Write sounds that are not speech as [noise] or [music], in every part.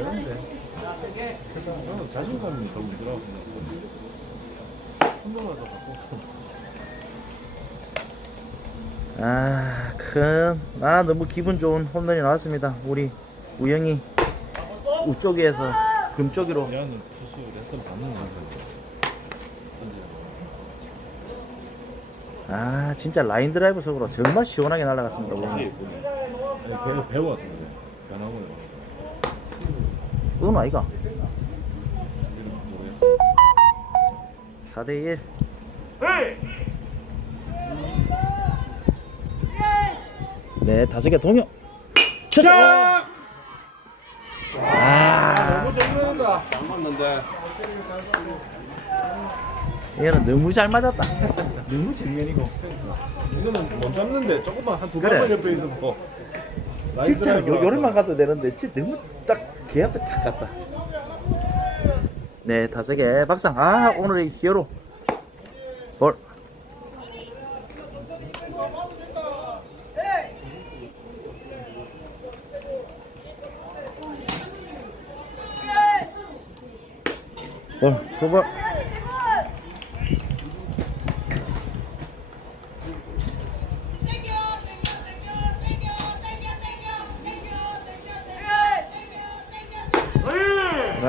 하면 되는데. 나는 자신감이 더 문제라고 생각해. 홈런을 더 갖고. 아, 큰, 아, 너무 기분 좋은 홈런이 나왔습니다. 우리 우영이 우쪽에서 금쪽으로. 얘는 투수 레슨 받는 거야. 아, 진짜 라인 드라이브 속으로 정말 시원하게 날아갔습니다. 자세히 우영이. 보니. 아니, 배, 배워서 그래. 변하고요. 음, 아이가. 우리는 모르겠어. 4대1. 네, 다섯 개 동요. 자! 아, 너무. 안 맞는데. 얘는 너무 잘 맞았다. [laughs] 너무 정면이고. 이거는 못 잡는데 조금만 한두 그래. 발만 옆에 있어도. 진짜. 요런만 가도 되는데 진짜 너무 딱 개 앞에 탁 갔다. 네, 다섯 개 박상. 아, 오늘의 히어로. 볼. 볼, 두 볼.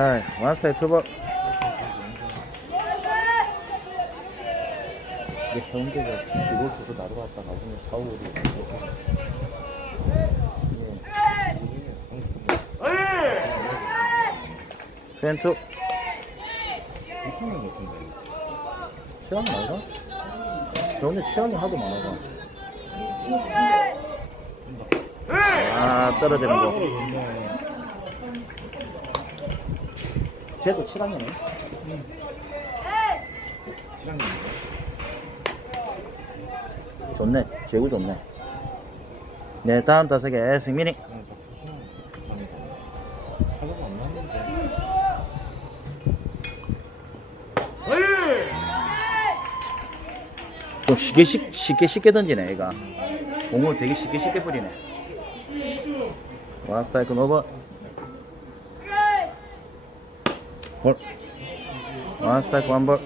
네, 원스타일 두 볼. 이게 해운대가 이걸 주소 나로 갔다 나중에. 펜투. 이쁘는 것 같은데. 취향이 많아? 근데 취향이 하도 많아서. 아, 떨어지는 거. 쟤도 7학년이네. 실황이 좋네. 제구 좋네. 네, 다음 개 승민이. 좀 쉽게 쉽, 쉽게 쉽게 던지네 얘가 공을 되게 쉽게 쉽게 뿌리네 원 스트라이크 노버 볼 원 스트라이크 원볼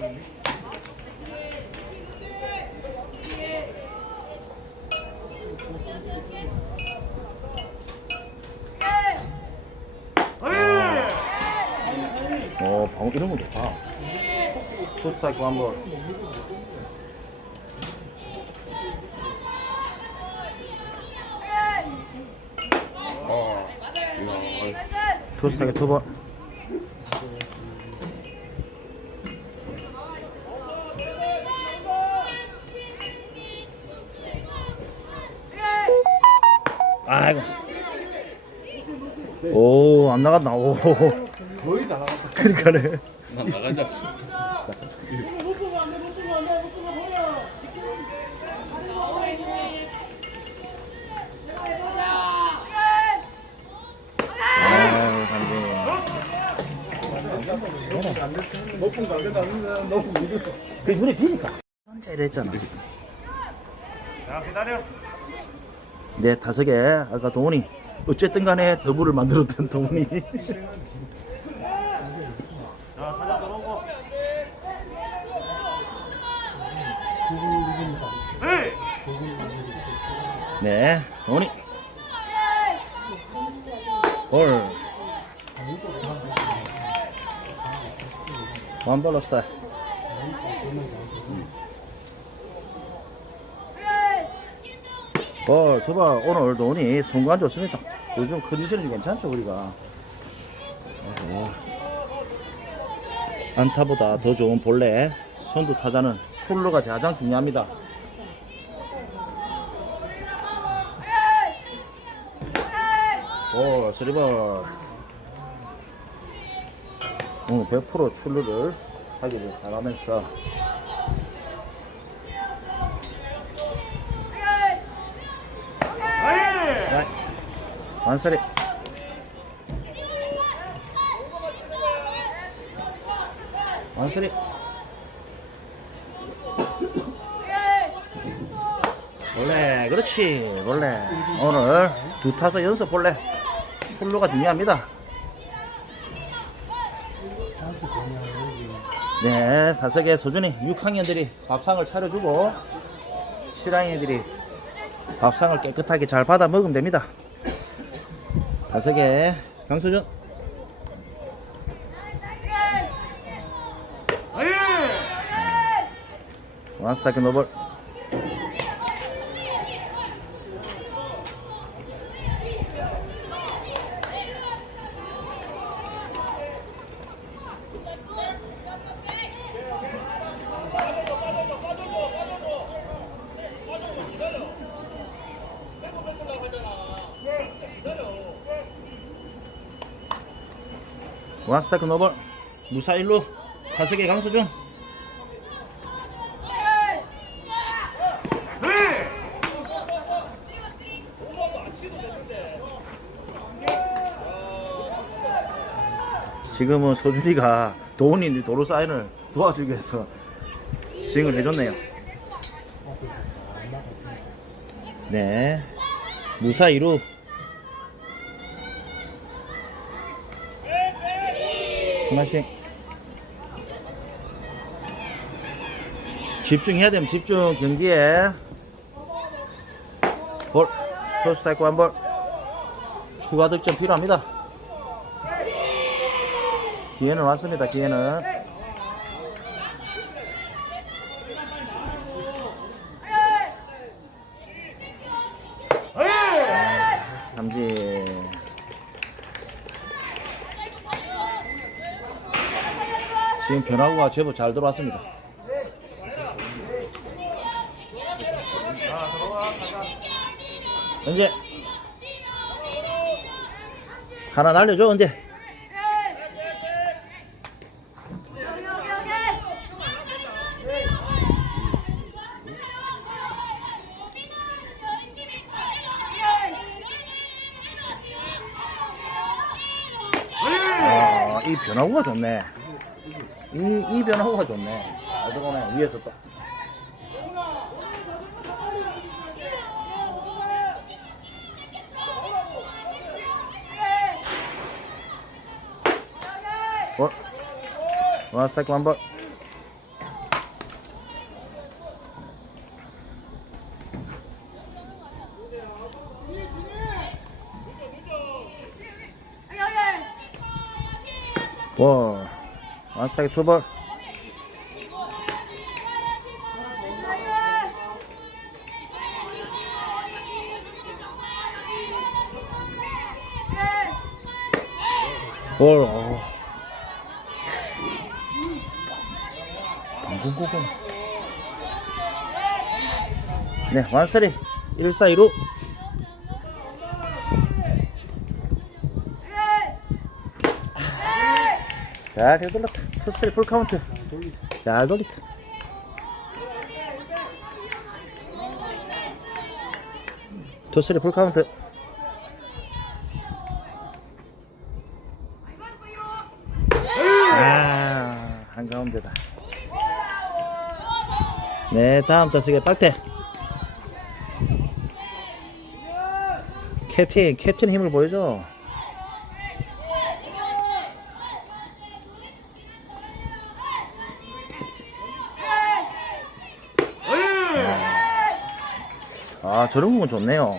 오 방금 이런 거 좋다. 투 스트라이크 원 볼 투 스트라이크 투볼 아이고. 오 안 나갔나? 오. 거의 다 나갔다. 그러니까네. 난 나가자. 높은 너무 무려. 그 눈에 비니까. 혼자 이랬잖아. 자 기다려 네 다섯 개 아까 동훈이 어쨌든 간에 더블을 만들었던 동훈이. 네 동훈이. 볼 원볼로 스타일 볼, 두발 오늘 돈이 송구안 좋습니다. 요즘 컨디션이 괜찮죠, 우리가. 그래서 안타보다 더 좋은 본래 선두 타자는 출루가 가장 중요합니다. 볼, 쓰리볼. 오늘 100% 출루를 하기를 바라면서 에이 네. 완설이. 완설이. 볼래. 그렇지. 볼래. 오늘 두 타서 연습 볼래. 출루가 중요합니다. 네, 다섯 개 소중히 6학년들이 밥상을 차려주고 7학년들이 밥상을 깨끗하게 잘 받아 먹으면 됩니다. 다섯 개. 강수준! 원스타크 노볼 원스타크 노볼 무사 일루 다섯 개 강수준 네! 지금은 소준이가 도훈이 도로 사인을 도와주기 위해서 스윙을 해줬네요. 네. 무사 2루. 하나씩. 집중해야 되면 집중 경기에. 볼. 토스 타이크 한 볼. 추가 득점 필요합니다. 기회는 왔습니다. 기회는. 지금 변화구가 제법 잘 들어왔습니다. 언제? 하나 날려줘 언제? 아, 이 변화구가 좋네. 이, 이 변화구가 좋네. 잘 들어오네 위에서 또. 볼. 와 스타크 한 볼. 볼. 와 스타크 두 볼. 볼. 어. 방금. 네, 완스리 142 잘 해돌렸다. 투스리 풀 카운트. 잘 돌렸다. 투스리 풀 카운트. 아, 한가운데다. 네, 다음 타석에 박태. 캡틴, 캡틴 힘을 보여줘. 아, 저런 공은 좋네요.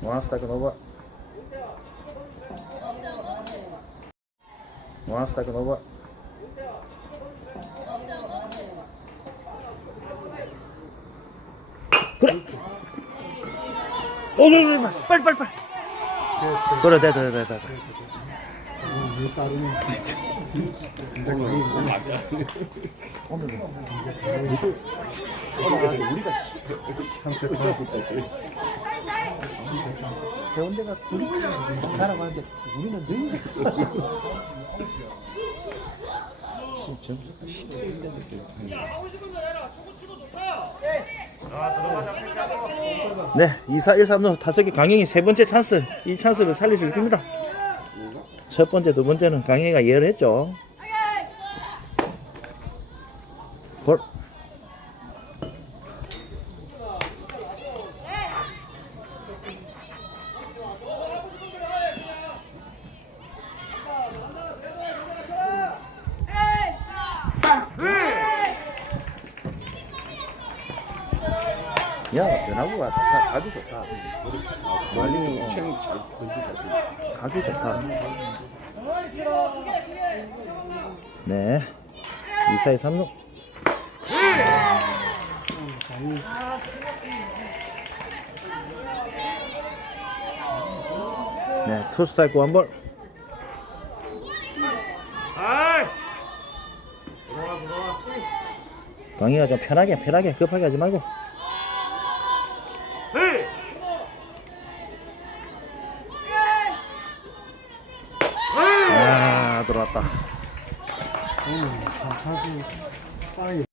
모나스타크 노바. 모나스타크 노바. 그래. 오, 빨리 빨리 빨리 빨리. 그래, 돼, 돼, 돼, 돼. 오늘 우리가 배운데가 우리 가라고 하는데 우리는 늘 자, 들어가자, 펜치하고. 네, 2사 1, 3루 다섯 개 강행이 세 번째 찬스. 이 찬스를 살릴 수 있습니다. 첫 번째, 두 번째는 강행이가 예언했죠. 볼. 야, 변화구가 좋다. 각이 좋다. 말리 체형이 잘 던지거든. 각이 좋다. 네. 2사의 3루. 네, 투 스트라이크 원 볼. 강희가 좀 편하게 편하게 급하게 하지 말고.